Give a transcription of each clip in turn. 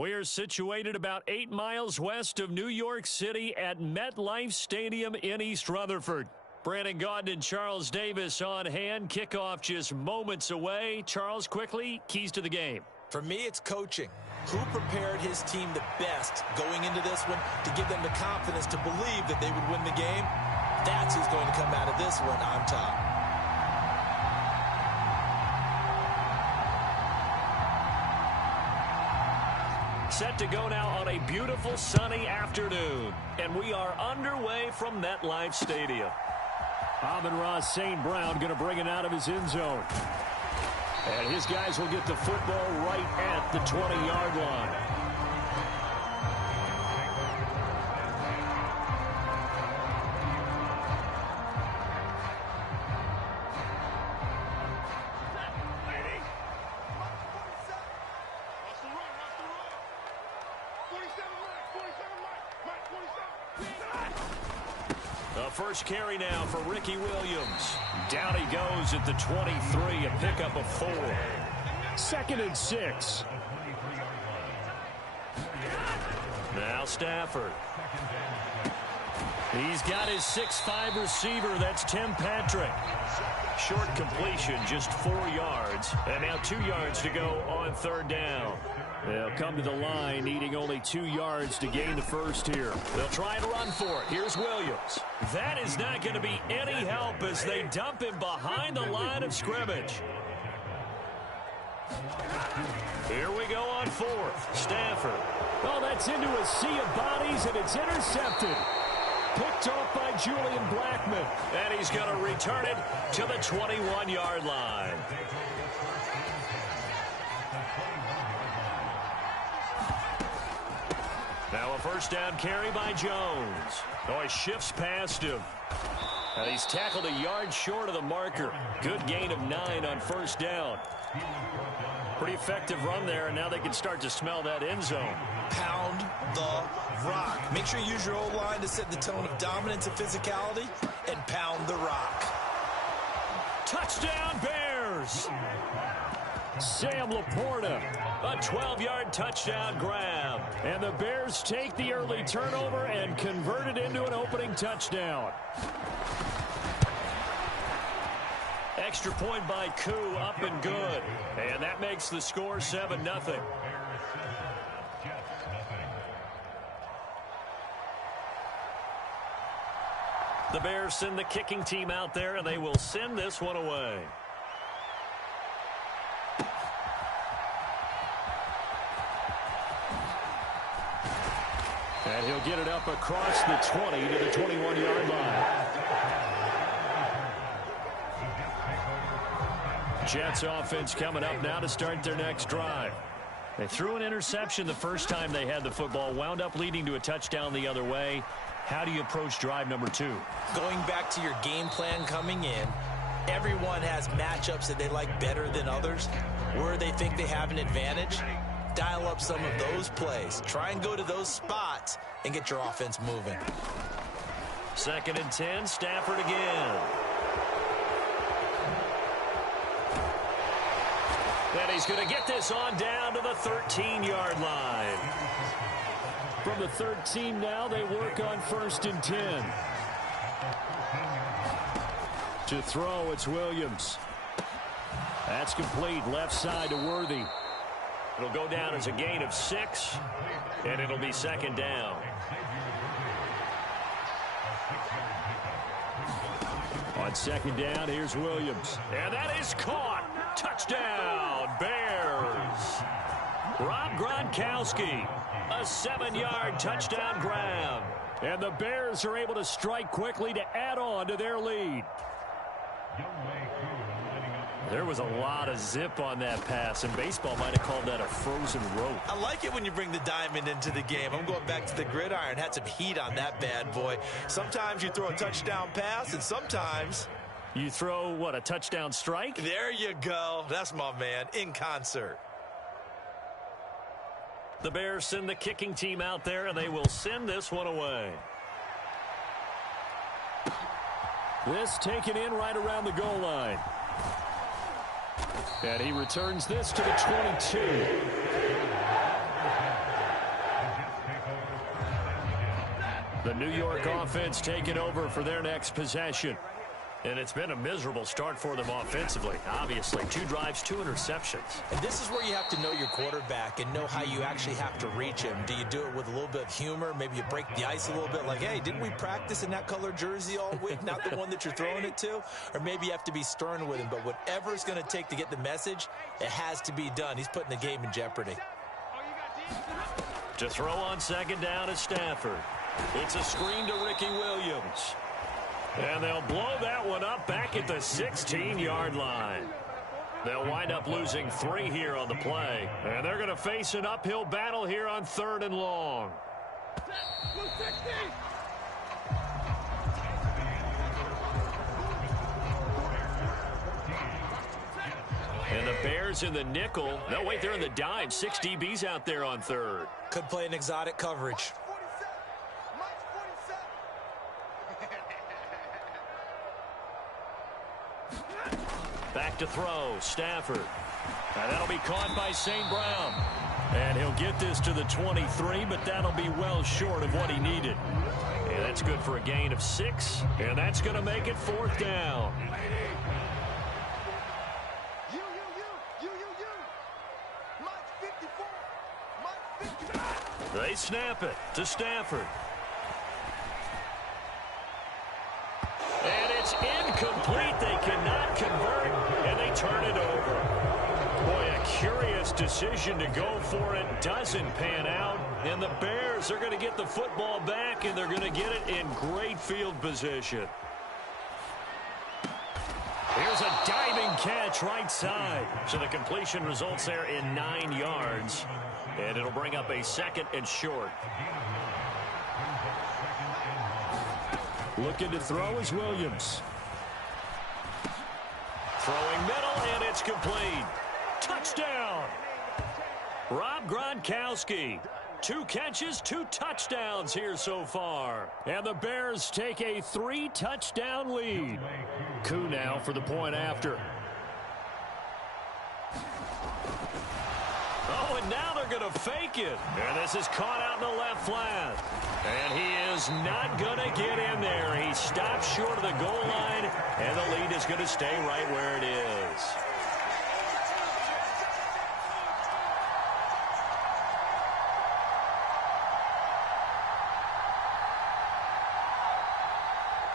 We are situated about 8 miles west of New York City at MetLife Stadium in East Rutherford. Brandon Gaudin and Charles Davis on hand. Kickoff just moments away. Charles, quickly, keys to the game. For me, it's coaching. Who prepared his team the best going into this one to give them the confidence to believe that they would win the game? That's who's going to come out of this one on top. Set to go now on a beautiful sunny afternoon. And we are underway from MetLife Stadium. Amon-Ra St. Brown going to bring it out of his end zone. And his guys will get the football right at the 20-yard line. First carry now for Ricky Williams. Down he goes at the 23, a pickup of 4. 2nd and 6. Now Stafford. He's got his 6'5 receiver. That's Tim Patrick. Short completion, just 4 yards. And now 2 yards to go on 3rd down. They'll come to the line needing only 2 yards to gain the first here. They'll try and run for it. Here's Williams. That is not going to be any help as they dump him behind the line of scrimmage. Here we go on 4th. Stafford. Oh, that's into a sea of bodies, and it's intercepted. Picked off by Julian Blackmon. And he's going to return it to the 21-yard line. Now a first down carry by Jones. Oh, he shifts past him. And he's tackled a yard short of the marker. Good gain of 9 on first down. Pretty effective run there, and now they can start to smell that end zone. Pound the rock. Make sure you use your O-line to set the tone of dominance and physicality, and pound the rock. Touchdown, Bears! Sam Laporta, a 12-yard touchdown grab. And the Bears take the early turnover and convert it into an opening touchdown. Extra point by Koo, up and good. And that makes the score 7-0. The Bears send the kicking team out there, and they will send this one away. And he'll get it up across the 20 to the 21-yard line. Jets offense coming up now to start their next drive. They threw an interception the first time they had the football, wound up leading to a touchdown the other way. How do you approach drive number 2? Going back to your game plan coming in, everyone has matchups that they like better than others. Where they think they have an advantage, dial up some of those plays. Try and go to those spots and get your offense moving. 2nd and 10, Stafford again. And he's going to get this on down to the 13-yard line. From the 13 now, they work on 1st and 10. To throw, it's Williams. That's complete, left side to Worthy. It'll go down as a gain of 6, and it'll be 2nd down. On 2nd down, here's Williams. And that is caught. Touchdown, Bears. Rob Gronkowski, a 7-yard touchdown grab. And the Bears are able to strike quickly to add on to their lead. There was a lot of zip on that pass, and baseball might have called that a frozen rope. I like it when you bring the diamond into the game. I'm going back to the gridiron. Had some heat on that bad boy. Sometimes you throw a touchdown pass, and sometimes you throw, what, a touchdown strike? There you go. That's my man, in concert. The Bears send the kicking team out there, and they will send this one away. This taken in right around the goal line. And he returns this to the 22. The New York offense taking over for their next possession. And it's been a miserable start for them offensively, obviously. 2 drives, 2 interceptions. And this is where you have to know your quarterback and know how you actually have to reach him. Do you do it with a little bit of humor? Maybe you break the ice a little bit like, hey, didn't we practice in that color jersey all week, not the one that you're throwing it to? Or maybe you have to be stern with him. But whatever it's going to take to get the message, it has to be done. He's putting the game in jeopardy. To throw on second down is Stafford. It's a screen to Ricky Williams. And they'll blow that one up back at the 16-yard line. They'll wind up losing 3 here on the play. And they're going to face an uphill battle here on 3rd and long. And the Bears in the nickel. No, wait, they're in the dime. 6 DBs out there on 3rd. Could play an exotic coverage. Back to throw, Stafford. And that'll be caught by St. Brown. And he'll get this to the 23, but that'll be well short of what he needed. And that's good for a gain of 6, and that's going to make it 4th down. They snap it to Stafford. And it's incomplete. They cannot convert, and they turn it over. Boy, a curious decision to go for it. Doesn't pan out, and the Bears are going to get the football back, and they're going to get it in great field position. Here's a diving catch right side. So the completion results there in 9 yards, and it'll bring up a 2nd and short. Looking to throw is Williams. Throwing middle, and it's complete. Touchdown! Rob Gronkowski. 2 catches, 2 touchdowns here so far. And the Bears take a 3-touchdown lead. Koo now for the point after. Oh, and now they're going to fake it. And this is caught out in the left flat. And he is not going to get in there. He stops short of the goal line, and the lead is going to stay right where it is.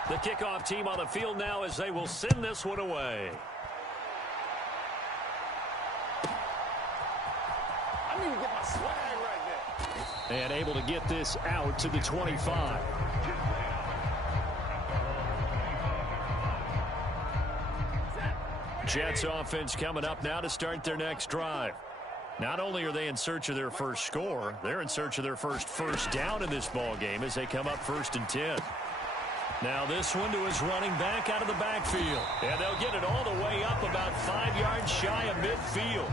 The kickoff team on the field now as they will send this one away. I need to get my swag right there. And able to get this out to the 25. Jets offense coming up now to start their next drive. Not only are they in search of their first score, they're in search of their first down in this ball game as they come up 1st and 10. Now this one to his running back out of the backfield. And they'll get it all the way up about 5 yards shy of midfield.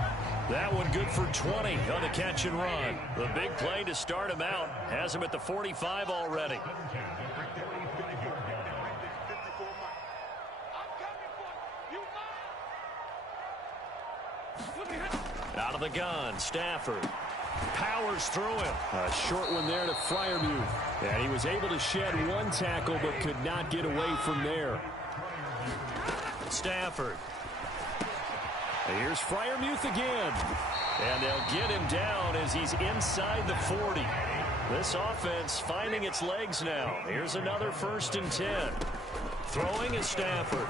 That one good for 20 on the catch and run. The big play to start him out has him at the 45 already. Out of the gun, Stafford. Powers through him. A short one there to Freiermuth. And he was able to shed 1 tackle but could not get away from there. Stafford. And here's Freiermuth again. And they'll get him down as he's inside the 40. This offense finding its legs now. Here's another 1st and 10. Throwing is Stafford.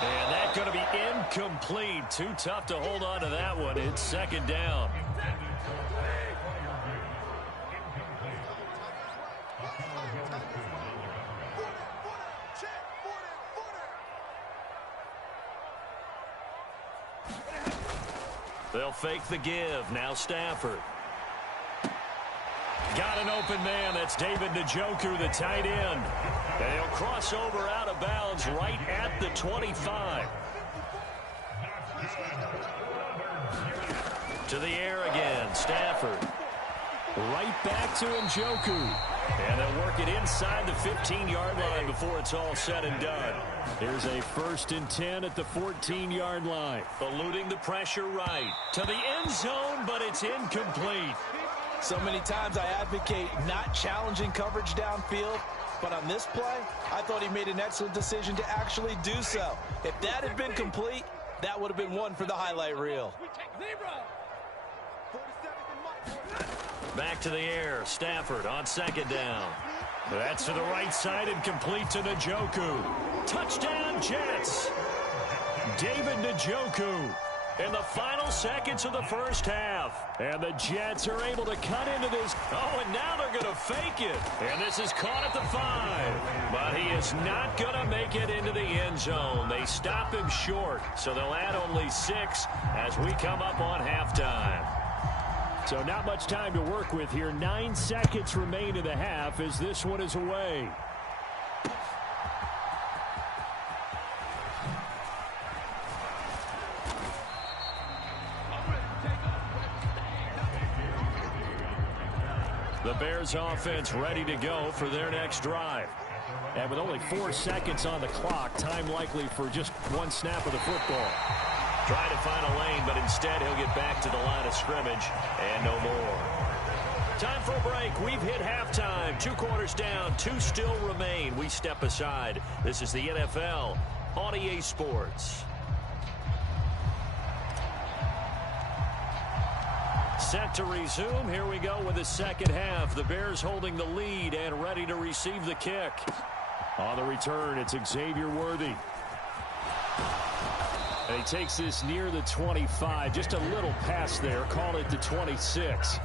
And that's going to be incomplete. Too tough to hold on to that one. It's 2nd down. They'll fake the give. Now Stafford. Got an open man. That's David Njoku, the tight end. And he'll cross over out of bounds right at the 25. To the air again. Stafford. Right back to Njoku. And they'll work it inside the 15-yard line before it's all said and done. Here's a 1st and 10 at the 14-yard line. Eluding the pressure right. To the end zone, but it's incomplete. So many times I advocate not challenging coverage downfield, but on this play, I thought he made an excellent decision to actually do so. If that had been complete, that would have been one for the highlight reel. Back to the air. Stafford on second down. That's to the right side and complete to Njoku. Touchdown, Jets. David Njoku in the final seconds of the first half. And the Jets are able to cut into this. Oh, and now they're going to fake it. And this is caught at the 5. But he is not going to make it into the end zone. They stop him short, so they'll add only 6 as we come up on halftime. So not much time to work with here. 9 seconds remain in the half as this one is away. The Bears offense ready to go for their next drive. And with only 4 seconds on the clock, time likely for just 1 snap of the football. Trying to find a lane, but instead he'll get back to the line of scrimmage and no more. Time for a break. We've hit halftime. 2 quarters down, 2 still remain. We step aside. This is the NFL on EA Sports. Set to resume. Here we go with the second half. The Bears holding the lead and ready to receive the kick. On the return, it's Xavier Worthy. And he takes this near the 25. Just a little pass there. Call it the 26.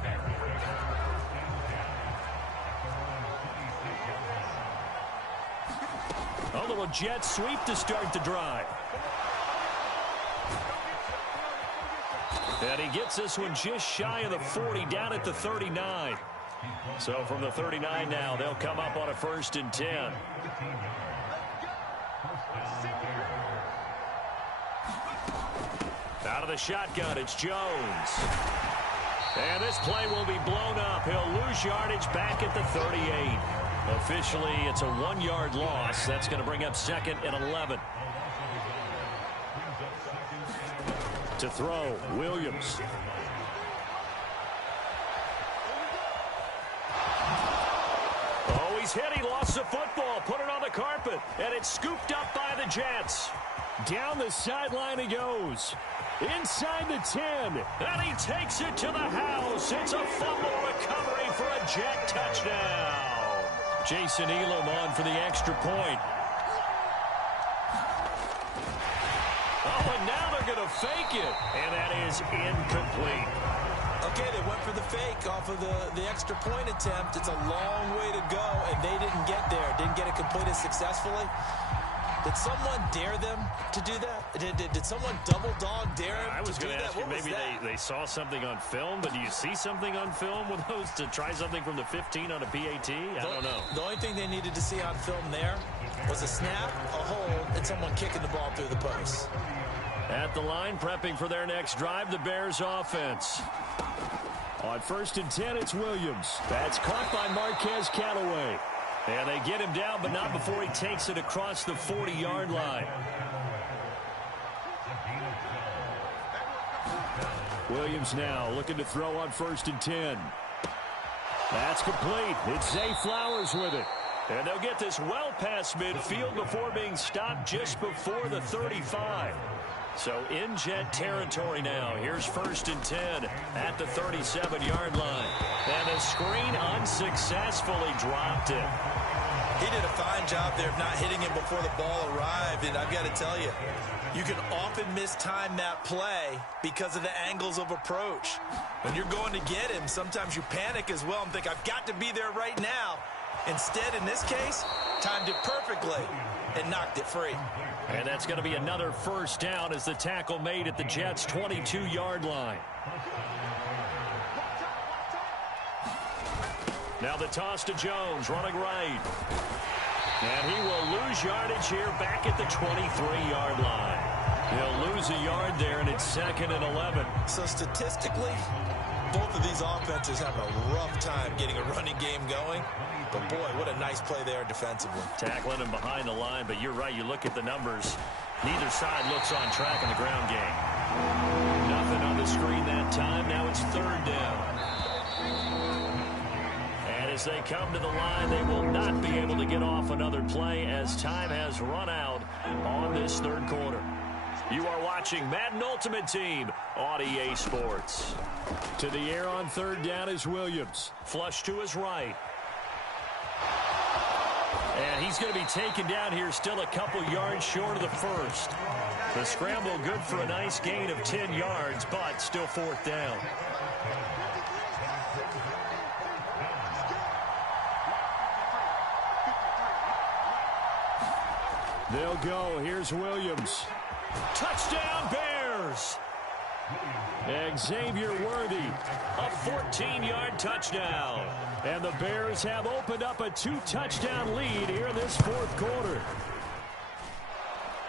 A little jet sweep to start the drive. And he gets this one just shy of the 40, down at the 39. So from the 39 now, they'll come up on a 1st and 10. Out of the shotgun, it's Jones. And this play will be blown up. He'll lose yardage back at the 38. Officially, it's a 1-yard loss. That's going to bring up 2nd and 11. To throw, Williams. Oh, he's hit. He lost the football. Put it on the carpet. And it's scooped up by the Jets. Down the sideline he goes. Inside the 10. And he takes it to the house. It's a fumble recovery for a Jet touchdown. Jason Elam on for the extra point. Oh, and now they're going to fake it. And that is incomplete. Okay, they went for the fake off of the extra point attempt. It's a long way to go, and they didn't get there. Didn't get it completed successfully. Did someone dare them to do that? Did someone double dog dare them? I was going to ask you, maybe they saw something on film, but do you see something on film with those to try something from the 15 on a PAT? I don't know. The only thing they needed to see on film there was a snap, a hold, and someone kicking the ball through the post. At the line, prepping for their next drive, the Bears offense. On 1st and 10, it's Williams. That's caught by Marquez Callaway. And they get him down, but not before he takes it across the 40-yard line. Williams now looking to throw on 1st and 10. That's complete. It's Zay Flowers with it. And they'll get this well past midfield before being stopped just before the 35. So in Jet territory now. Here's 1st and 10 at the 37-yard line. And the screen unsuccessfully dropped it. He did a fine job there of not hitting him before the ball arrived. And I've got to tell you, you can often mistime that play because of the angles of approach. When you're going to get him, sometimes you panic as well and think, I've got to be there right now. Instead, in this case, timed it perfectly and knocked it free. And that's going to be another 1st down as the tackle made at the Jets' 22-yard line. Now the toss to Jones, running right. And he will lose yardage here back at the 23-yard line. He'll lose a yard there, and it's 2nd and 11. So statistically, both of these offenses have a rough time getting a running game going. But, boy, what a nice play there defensively. Tackling him behind the line, but you're right. You look at the numbers. Neither side looks on track in the ground game. Nothing on the screen that time. Now it's 3rd down. And as they come to the line, they will not be able to get off another play as time has run out on this third quarter. You are watching Madden Ultimate Team on EA Sports. To the air on third down is Williams. Flush to his right. And he's going to be taken down here still a couple yards short of the first. The scramble good for a nice gain of 10 yards, but still fourth down. They'll go. Here's Williams. Touchdown, Bears! Xavier Worthy. A 14-yard touchdown. And the Bears have opened up a 2-touchdown lead here in this fourth quarter.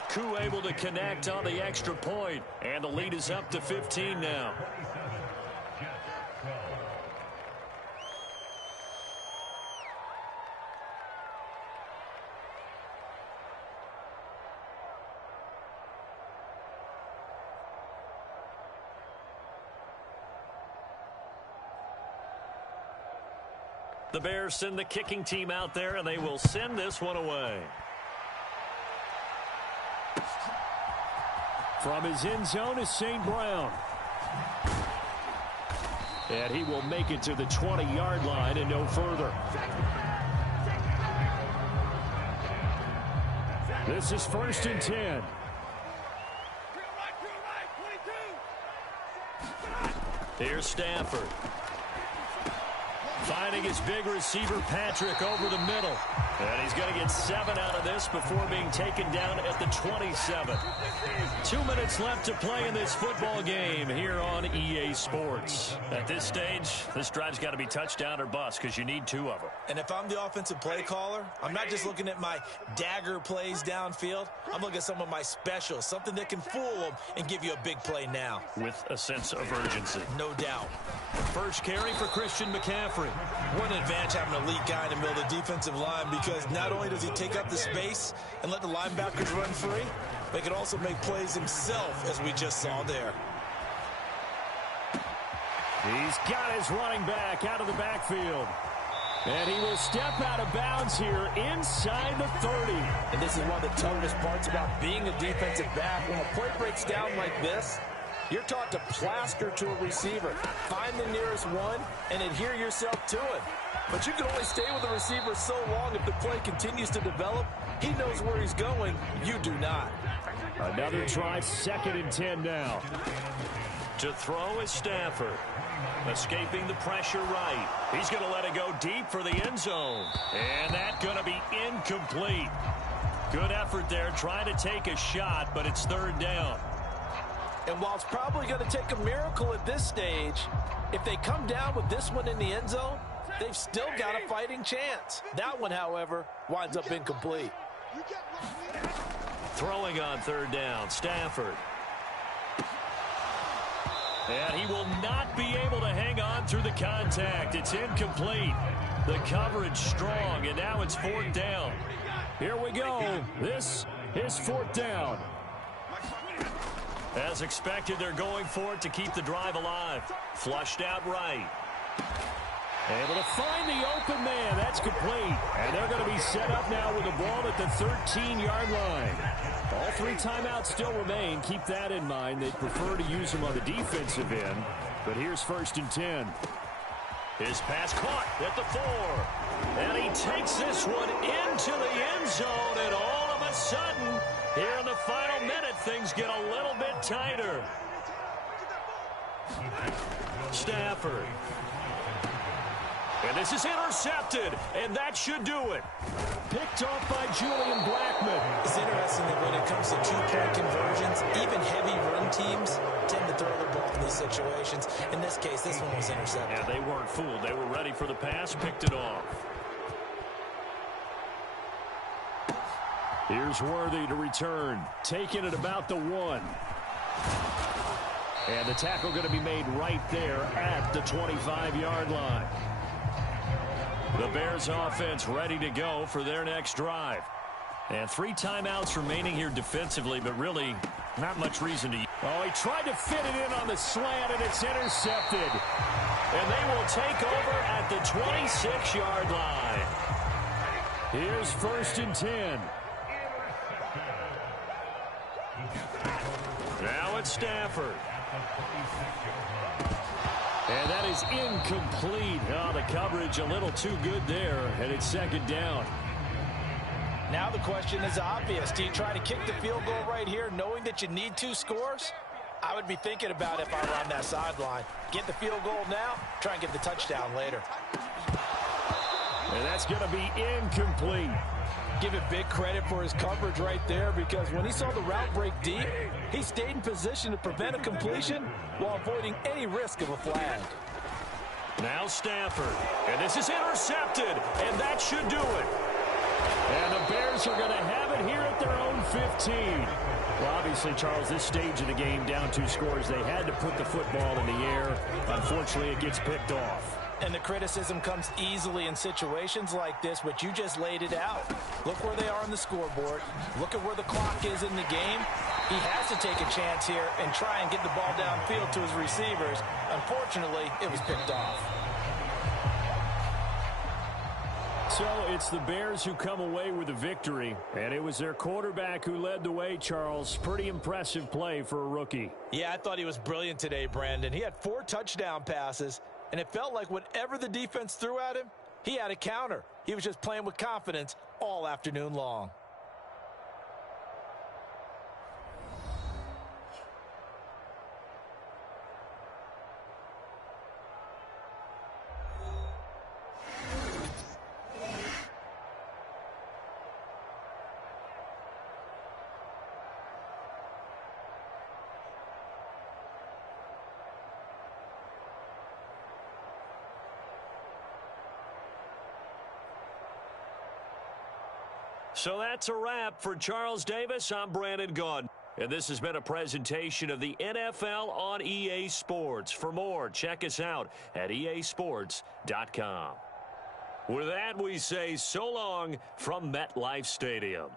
Koo able to connect on the extra point, and the lead is up to 15 now. The Bears send the kicking team out there, and they will send this one away. From his end zone is St. Brown. And he will make it to the 20-yard line and no further. This is 1st and 10. Here's Stafford. Finding his big receiver, Patrick, over the middle. And he's going to get 7 out of this before being taken down at the 27. 2 minutes left to play in this football game here on EA Sports. At this stage, this drive's got to be touchdown or bust because you need 2 of them. And if I'm the offensive play caller, I'm not just looking at my dagger plays downfield. I'm looking at some of my specials, something that can fool them and give you a big play now. With a sense of urgency. No doubt. First carry for Christian McCaffrey. What an advantage having an elite guy in the middle of the defensive line, because not only does he take up the space and let the linebackers run free, but he can also make plays himself, as we just saw there. He's got his running back out of the backfield. And he will step out of bounds here inside the 30. And this is one of the toughest parts about being a defensive back. When a play breaks down like this, you're taught to plaster to a receiver. Find the nearest one and adhere yourself to it. But you can only stay with the receiver so long if the play continues to develop. He knows where he's going. You do not. Another try, 2nd and 10 now. To throw is Stafford. Escaping the pressure right. He's going to let it go deep for the end zone. And that's going to be incomplete. Good effort there trying to take a shot, but it's 3rd down. And while it's probably going to take a miracle at this stage, if they come down with this one in the end zone, they've still got a fighting chance. That one, however, winds up incomplete. Throwing on 3rd down, Stafford. And he will not be able to hang on through the contact. It's incomplete. The coverage strong, and now it's 4th down. Here we go. This is 4th down. As expected, they're going for it to keep the drive alive. Flushed out right. Able to find the open man. That's complete. And they're going to be set up now with the ball at the 13-yard line. All 3 timeouts still remain. Keep that in mind. They'd prefer to use them on the defensive end. But here's 1st and 10. His pass caught at the 4. And he takes this one into the end zone. And all of a sudden, here in the final minute, things get a little bit tighter. Stafford. And this is intercepted, and that should do it. Picked off by Julian Blackman. It's interesting that when it comes to 2-point conversions, even heavy run teams tend to throw the ball in these situations. In this case, this one was intercepted. Yeah, they weren't fooled. They were ready for the pass, picked it off. Here's Worthy to return. Taking it about the 1. And the tackle going to be made right there at the 25-yard line. The Bears offense ready to go for their next drive. And 3 timeouts remaining here defensively, but really not much reason to. Oh, he tried to fit it in on the slant, and it's intercepted. And they will take over at the 26-yard line. Here's 1st and 10. Now it's Stafford. And that is incomplete. Oh, the coverage a little too good there, and it's 2nd down. Now the question is obvious. Do you try to kick the field goal right here knowing that you need 2 scores? I would be thinking about it if I were on that sideline. Get the field goal now, try and get the touchdown later. And that's going to be incomplete. Give it big credit for his coverage right there, because when he saw the route break deep, he stayed in position to prevent a completion while avoiding any risk of a flag. Now Stafford. And this is intercepted, and that should do it. And the Bears are going to have it here at their own 15. Well, obviously, Charles, this stage of the game, down 2 scores, they had to put the football in the air. Unfortunately, it gets picked off. And the criticism comes easily in situations like this, but you just laid it out. Look where they are on the scoreboard. Look at where the clock is in the game. He has to take a chance here and try and get the ball downfield to his receivers. Unfortunately, it was picked off. So it's the Bears who come away with a victory, and it was their quarterback who led the way, Charles. Pretty impressive play for a rookie. Yeah, I thought he was brilliant today, Brandon. He had 4 touchdown passes, and it felt like whatever the defense threw at him, he had a counter. He was just playing with confidence all afternoon long. So that's a wrap for Charles Davis. I'm Brandon Gaudin. And this has been a presentation of the NFL on EA Sports. For more, check us out at easports.com. With that, we say so long from MetLife Stadium.